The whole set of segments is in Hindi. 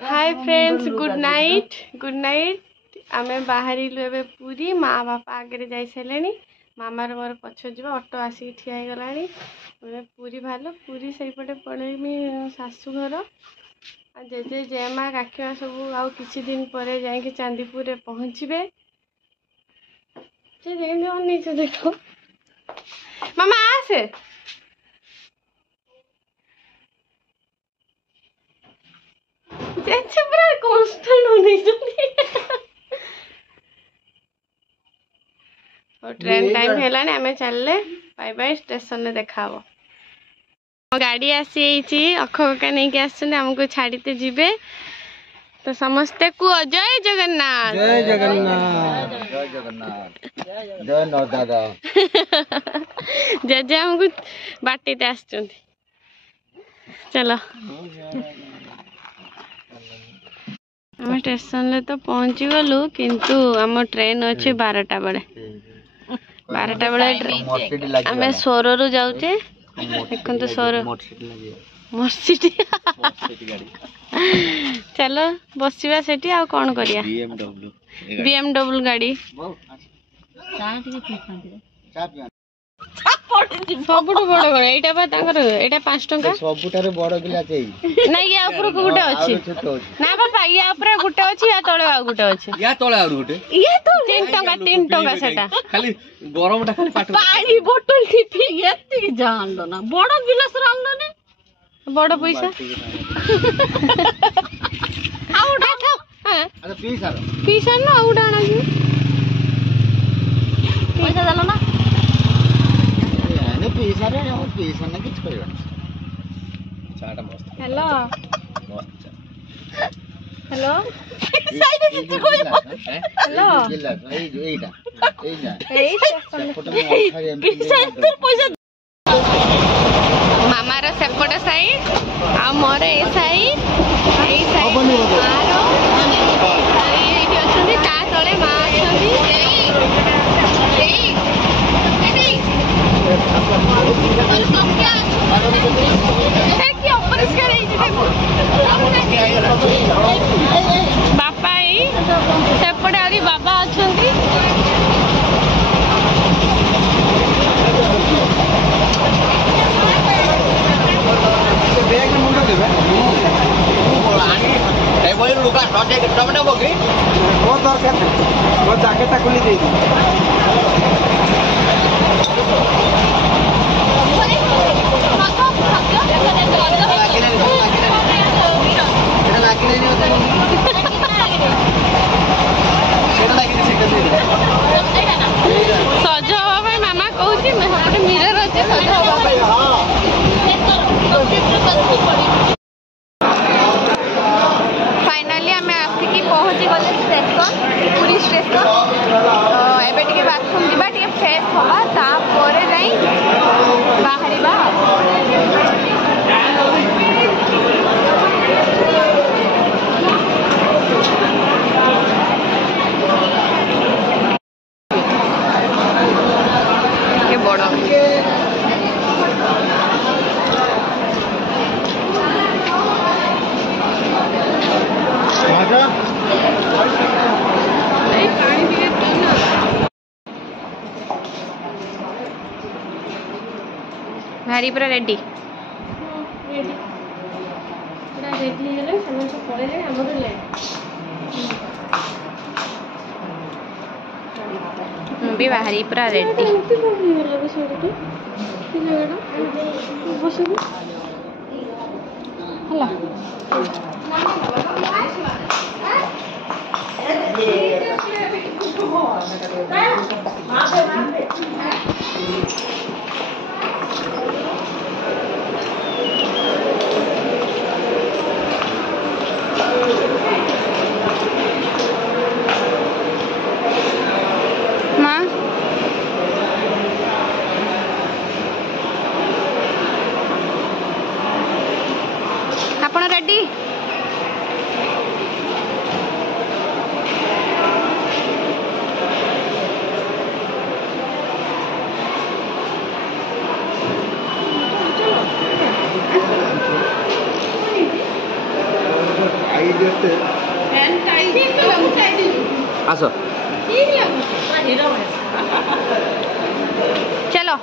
हाय फ्रेंड्स गुड नाइट आमे बाहरी लु पूरी माँ बापा आगे जाई सारे मामार मोर पछ जा ऑटो आसिक ठिया गलानी पूरी भालो पूरी सहीपटे पड़ेमी शाशु घर जेजे जेमा काकीमा सब आउ किछि दिन पर जाइए चांदीपुर रे पहुँचे देखो मामा आसे पूरा कांस्टेंट होने ट्रेन टाइम है आम चलले बाय बाय स्टेशन में देखा गाड़ी आसी अख कका नहीं कि आमको छाड़ते जीवे तो समस्ते कुह जय जगन्नाथ जय जगन्नाथ जय जगन्नाथ जय नौ दादा जेजे हमको बाटीते आस चलो आम स्टेशन ले तो पहुँची गलु किंतु आम ट्रेन अच्छे 12टा बेले 12टा बेले आम सोर रु जाऊे देखते सोर मर्सिटी चलो बसवा सेठी आ कौन करिया बीएमडब्ल्यू गाड़ी सबुठ बड़ बड़ एटा बा तांकर एटा 5 टंका सबुठारे बड़ गिलास ना या ऊपर को गुटे अछि ना बापा या ऊपर गुटे अछि या तळे आ गुटे अछि या तळे आ गुटे ये तो 3 टंका सेटा खाली गरम टा खाली पानी बोतल थी एत्ती जान लो ना बड़ गिलास रांगलो ने बड़ पैसा आउडा हां अरे पीसा ना आउडा आना जी पैसा देलो ना पैसा रे पैसा ना किछ करबा चाटा मस्त हेलो मस्त हेलो साइड से कोई हेलो एटा पैसा मामार सेपट साइड आ मोर ए साइड मारो एठी अछंती ता तळे मा बापा सेपटे आगे बाबा अच्छा जाकेटा खुली दे सज हवा भाई मामा कहूँ मिरर अच्छे सज हवा फाइनाली आम आसिकी पहुँची गले स्टेशन पुरी स्टेशन एबे टिके बाथरूम जीवा टिके फ्रेश हवा तापर जाई बाहरिबा भारी पूरा रेडी भी बाहरी पूरा रेडी माँ आपण रेडी आस चलो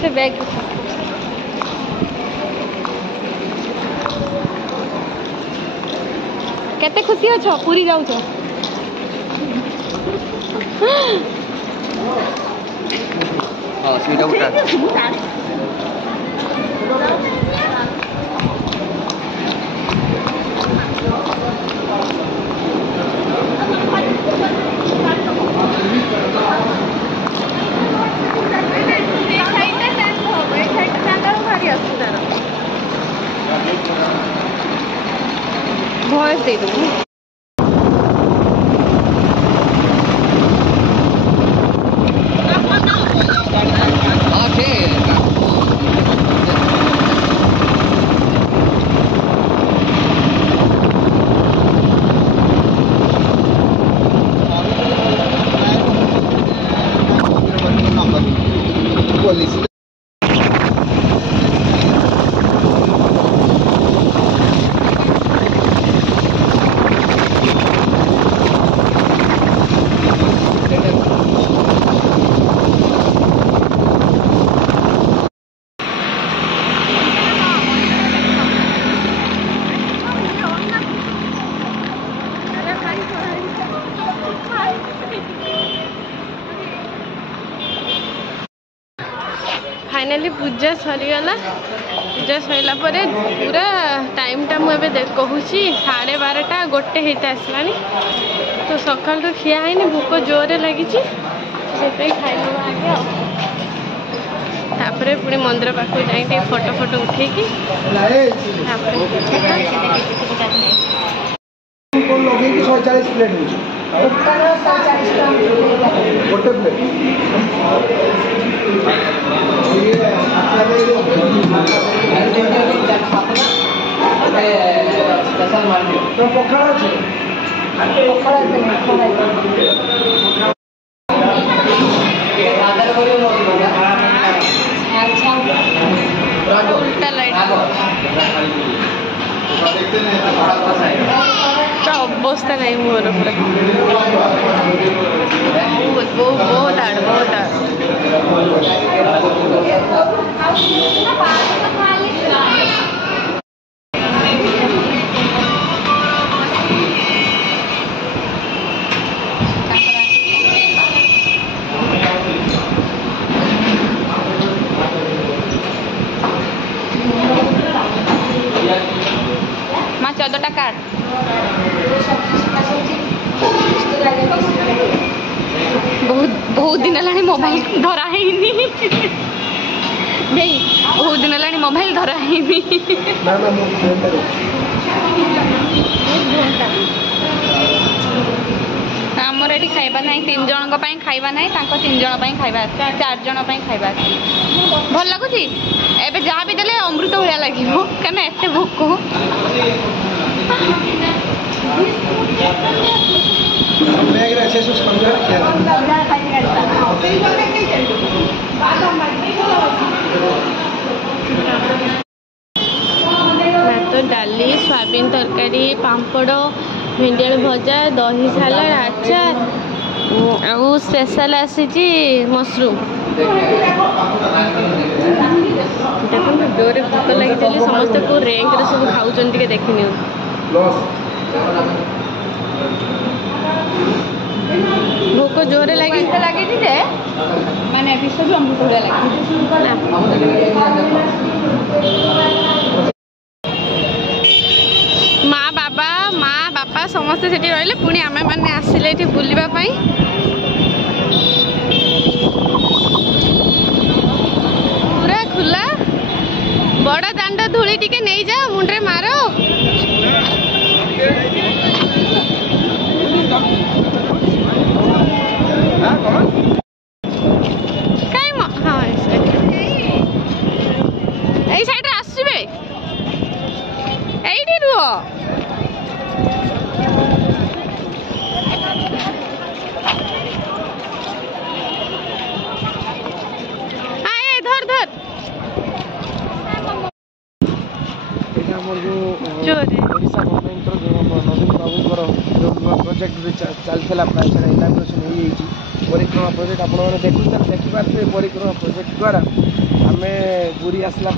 से बैग केते खुशी अछ पूरी जाऊ छ हाँ सीधा उठा भॉइस दे दूँ फाइनाली पूजा सरीगला पूजा सरला पूरा टाइमटा मुझे कहूँ 12:30 गोटे होते आसला तो सका खिया है भोक जोरे लगी से खाइबा आगे तापर पुणी मंदिर पाखक जाए फोटो फोटो उठेकी गोटे प्लेट पखाड़ उल्टा लाइट अवस्था नहीं मोर बहुत आड़ माँ 14टा काट बहुत दिन है मोबाइल धरा है बहुत दिन है मोबाइल धरा है आमर ये खाइबा ना 3 जन खाइबा ना 3 जन खाइबा 4 जन खाइबा भल लगुच एबे जहाँ भी देले अमृत भाया लगे क्या एत भोक भात डाली सोयाबीन तरकारी पापड़ भेंडी भजा दही सालाड आचार आउ स्पेशल आसी मशरूम देखो जोरे भोक लगी समस्त को रैंक सब खाऊँ देखनी जोरे लगी जे माने विश्व भी अमृत भलिया लगे माँ बापा समस्ते सेठी रहिले पुणी आमे माने आसिले एठी बुलिबा पई पूरा खुला बड़ा दांड धूली टिके नहीं जा मुंडरे मारो काई म हां এই সাইডে আসবে এইটি রুহ धर धर ओडिशा गवर्नमेंट नवीन बाबूर जो प्रोजेक्ट चलता प्राय से इनाग्रेसन हो परिक्रमा प्रोजेक्ट आप देखिपारे परिक्रमा प्रोजेक्ट द्वारा आम बुरी आसला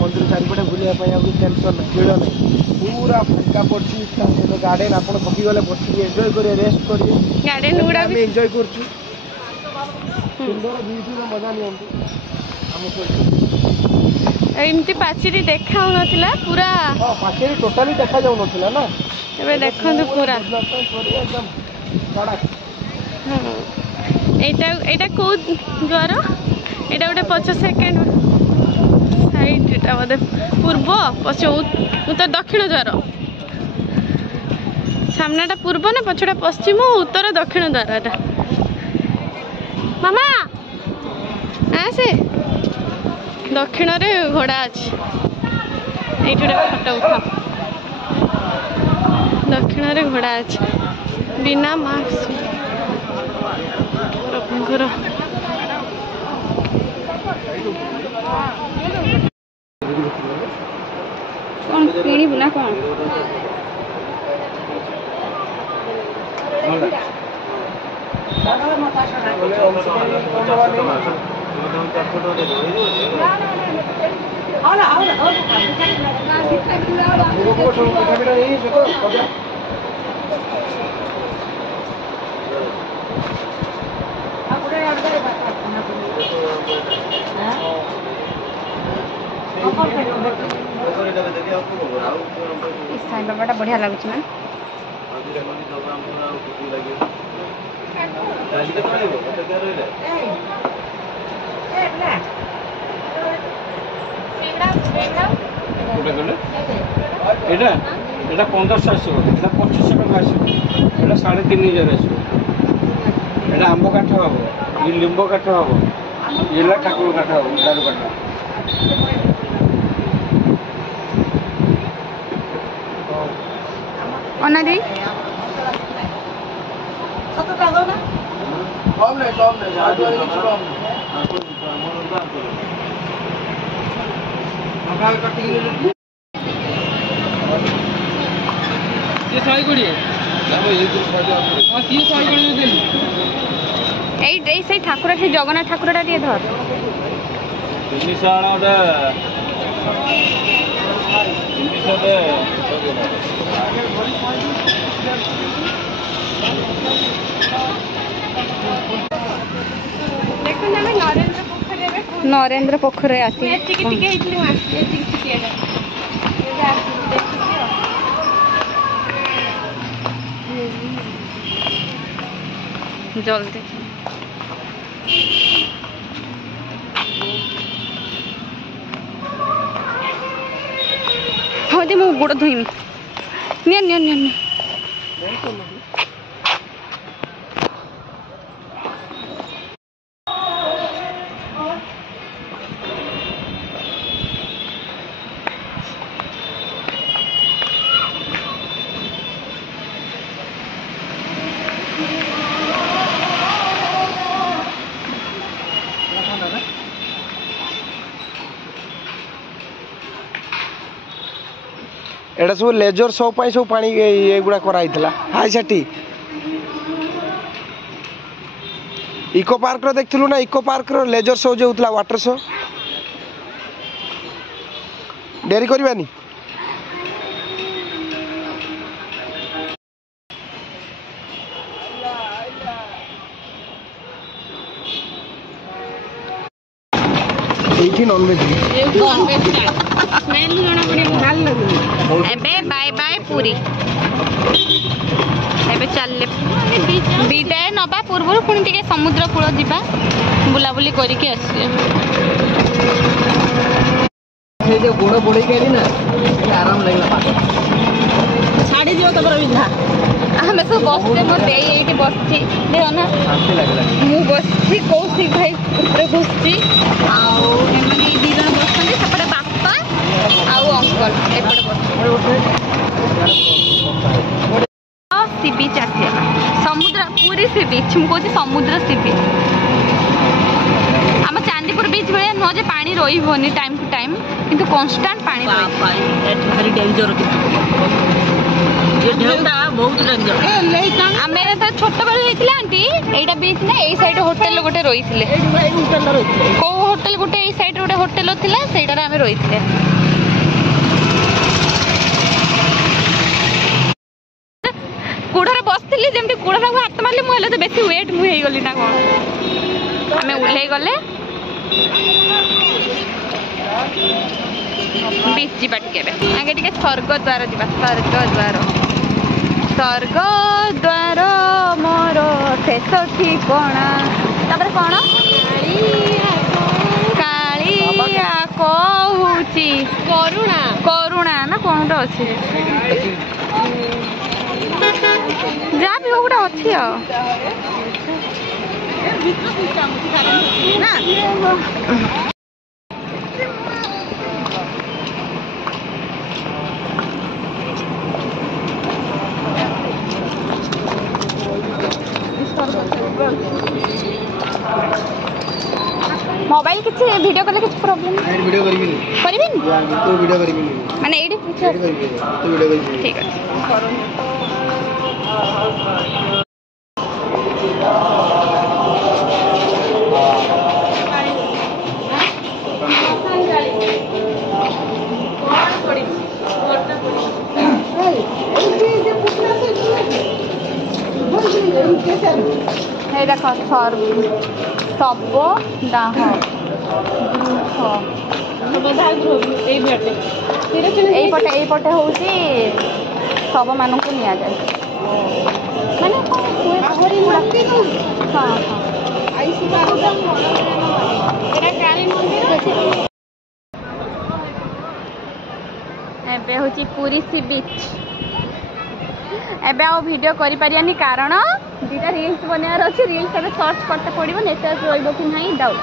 मंदिर चारिपटे बुलापी टेंशन भीड़ नहीं पूरा फांका पड़ी गार्डन आप थकीगले बस एंजॉय करेंगे रेस्ट करेंगे गार्डन गुड़ा भी एंजॉय कर सुंदर ब्यूटी मजा नहीं एमती पाचेरी देखा होनथिला पूरा पाचेरी टोटाली देखा जाउ नथिला ना एबे देखंतु पूरा एकदम कड़क एटा एटा को द्वार एटा गोटे 50 सेकेंड साइड एटा बोधे पूर्व पश्चिम उत्तर दक्षिण द्वार सामनाटा पूर्व ना पछटा पश्चिम उत्तर दक्षिण द्वार एटा मामा आसे दक्षिण रे घोड़ा अच्छी ये फोटो उठा दक्षिण रे घोड़ा अच्छी बिना मास्क प्रभुंर कौन किणिबु ना कौन साई बाबाटा बढ़िया लगुच ना এটা 1500 আসবে এটা 2500 টাকা আসবে এটা 3500 আসবে এটা আম্ব কাঠ হবে এই লিম্ব কাঠ হবে এলা ঠাকুর কাঠ হবে দারু কাঠ অনা দেই कम नहीं आदि वाली कुछ कम मकाल कटी ये 100 कोड़ी है अब ये तो 100 कोड़ी देली এই সেই ঠাকুরটা সেই জগন্নাথ ঠাকুরটা দিয়ে ধর জিনিসটা देखो ना मैं नरेंद्र पोखरे रे नरेंद्र पोखरे आसी एटिके टिके इतली मास एटिके टिके एटा एटा देखियो जल्दी हाँ दे मु गोड़ धोइमी नियन नियन नियन एटा सब लेजर शो पाई सब पानी एगुड़ा कराइला हाय सेठी इको पार्क रो देखथिलु ना इको पार्क रो लेजर शो जो होतला वाटर शो डेरी करबानी ଏଇଠି ନନଭେଜ ଏବେ ବାଏ ବାଏ ପୁରୀ ଏବେ ଚାଲିଲେ ବିଦାୟ ନବା ପୂର୍ବରୁ ପୁଣି ଟିକେ ସମୁଦ୍ର କୂଳ ଯିବା ବୁଲାବୁଲି କରିକି ଆସିବା ସେ ଯୋଉ ଗୋଡ଼ ବୋଳେଇକି ଆଇଲି ନା ଆରାମ ଲାଗିଲା ପାଦ ଛାଡ଼ି ଯିବ ତମର ବିଧା ଆମେ ସବୁ ବସିଛେ ମୋ ଦେଇ ଏଇଠି ବସିଛି ଦେହ ନା ଶାନ୍ତି ଲାଗିଲା ମୁଁ ବସିଛି କୌଶିକ ଭାଇ ଉପରେ ବସିଛି ଆଉ ଏମାନେ ଦି ଜଣ ବସିଛନ୍ତି ସେପଟେ ବାପା ଆଉ ଅଙ୍କଲ ଏପଟେ ବସିଛନ୍ତି ସି ବିଚ୍ ଆସିଗଲା ସମୁଦ୍ର ପୁରୀ ସି ବିଚ୍ ମୁଁ କହୁଛି ସମୁଦ୍ର ସି ବିଚ୍ ଆମ ଚାନ୍ଦିପୁର ବିଚ୍ ଭଳିଆ ନୁହଁ ଯେ ପାଣି ରହିବନି ଟାଇମ୍ ଟୁ ଟାଇମ୍ କିନ୍ତୁ କନଷ୍ଟାଣ୍ଟ ପାଣି ଭାରି ଡେଞ୍ଜର ବହୁତ ଡେଞ୍ଜର ଆମେ ଛୋଟବେଳୁ ହେଇଥିଲା ଆଣ୍ଟି ଏଇଟା ବିଚ୍ ନା ଏଇ ସାଇଡ୍ ହୋଟେଲ ଗୋଟେ ରହିଥିଲେ କୋଉ ହୋଟେଲ ଗୋଟେ ଏଇ ସାଇଡ୍ ଗୋଟେ ହୋଟେଲ ଥିଲା ସେଇଟାରେ ଆମେ ରହିଥିଲେ କୁଢ଼ରେ ବସିଥିଲି ଯେମିତି କୁଢ଼ଟାକୁ ହାତ ମାରିଲି ମୁଁ ହେଲେ ତ ବେଶୀ ୱେଟ୍ ମୁଁ ହେଇଗଲି ନା କ'ଣ ଆମେ ଓହ୍ଲେଇ ଗଲେ ବିଚ୍ ଯିବା ଟିକେ ଏବେ ଆଗେ ଟିକେ ସ୍ୱର୍ଗଦ୍ୱାର ଯିବା ସ୍ୱର୍ଗଦ୍ୱାର ସ୍ୱର୍ଗଦ୍ୱାର ମୋର ଶେଷ ଠିକଣା ତାପରେ କ'ଣ କାଳିଆ କହୁଛି କରୁଣା କରୁଣା ନା କ'ଣଟା ଅଛି ଯାହା ବି ଗୋଟେ ଅଛି ଆଉ मोबाइल किसी वीडियो कले किसी प्रॉब्लम वीडियो करिबिनी करिबिन तो वीडियो करिबिनी माने एडी तो वीडियो करिबिनी ठीक है এই দেখো সব ডাহ এইপଟେ হଉଛି ଶବ ମାନଙ୍କୁ ନିଆଯାଏ ମାନେ ଏବେ ହଉଛି ପୁରୀ ସି ବିଚ୍ ଏବେ ଆଉ ଭିଡ଼ିଓ କରିପାରିବାନି କାରଣ ଦୁଇଟା ରିଲ୍ସ ବନେଇବାର ଅଛି ରିଲ୍ସ ଏବେ ସର୍ଚ୍ଚ କରତେ ପଡ଼ିବ ନେଟୱାର୍କ ରହିବ କି ନାହିଁ ଡାଉଟ୍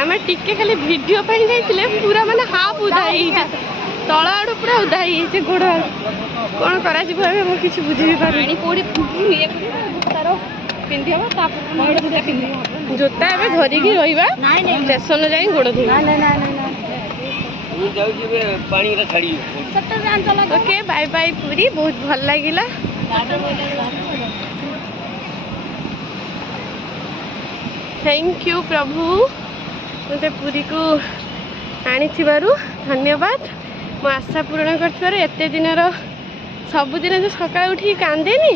ଆମେ ଟିକେ ଖାଲି ଭିଡ଼ିଓ ପାଇଁ ଯାଇଥିଲେ ପୁରା ମାନେ ହାଫ୍ ଉଦା ହେଇଯାଇଛି ତଳ ଆଡ଼ୁ ପୁରା ଉଦା ହେଇଯାଇଛି ଗୋଡ଼ କ'ଣ କରାଯିବ ଏବେ ମୁଁ କିଛି ବୁଝି ବି ପାରୁନି କୋଉଠି ତାର ପିନ୍ଧି ହେବ ତାପରେ ଜୋତା ଏବେ ଧରିକି ରହିବା ଷ୍ଟେସନ ଯାଇ ଗୋଡ଼ ଧୋଇବା ଓକେ ବାଇ ବାଇ ପୁରୀ ବହୁତ ଭଲ ଲାଗିଲା थैंक यू प्रभु मते पुरी को आनीथिबारु धन्यवाद मो आशा पूरण करथिबारु एते दिनर सबुदिन जो सकाळ उठी कांदेनी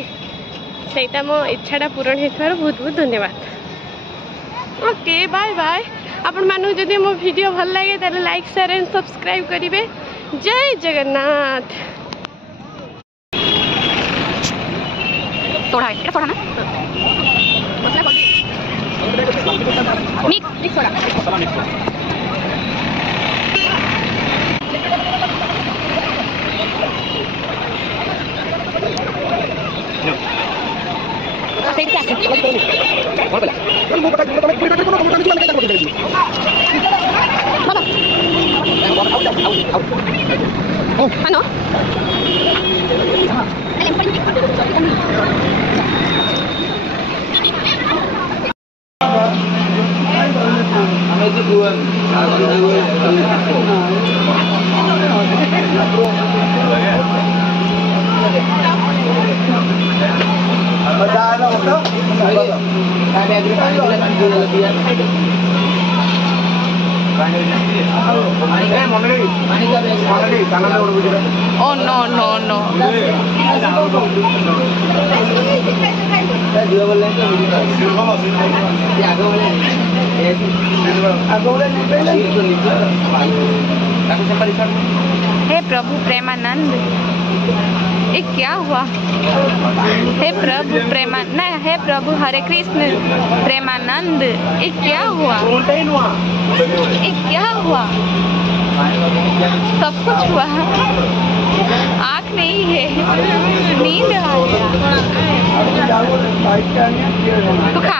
सेटा मो इच्छाटा पूरण हेथिबारु बहुत बहुत धन्यवाद ओके बाय बाय आपण मानु जदि मो वीडियो भल लागे ताले लाइक शेयर एंड सब्सक्राइब करिवे जय जगन्नाथ थोड़ा है थोड़ा ना मिक्स थोड़ा ano? Oh no. हे प्रभु प्रेमानंद, ये क्या हुआ? हे प्रभु प्रेमान नहीं, हे प्रभु हरे कृष्ण प्रेमानंद, ये क्या हुआ? ये क्या हुआ? सब कुछ हुआ, आँख नहीं है, नींद आ गया। तू खा।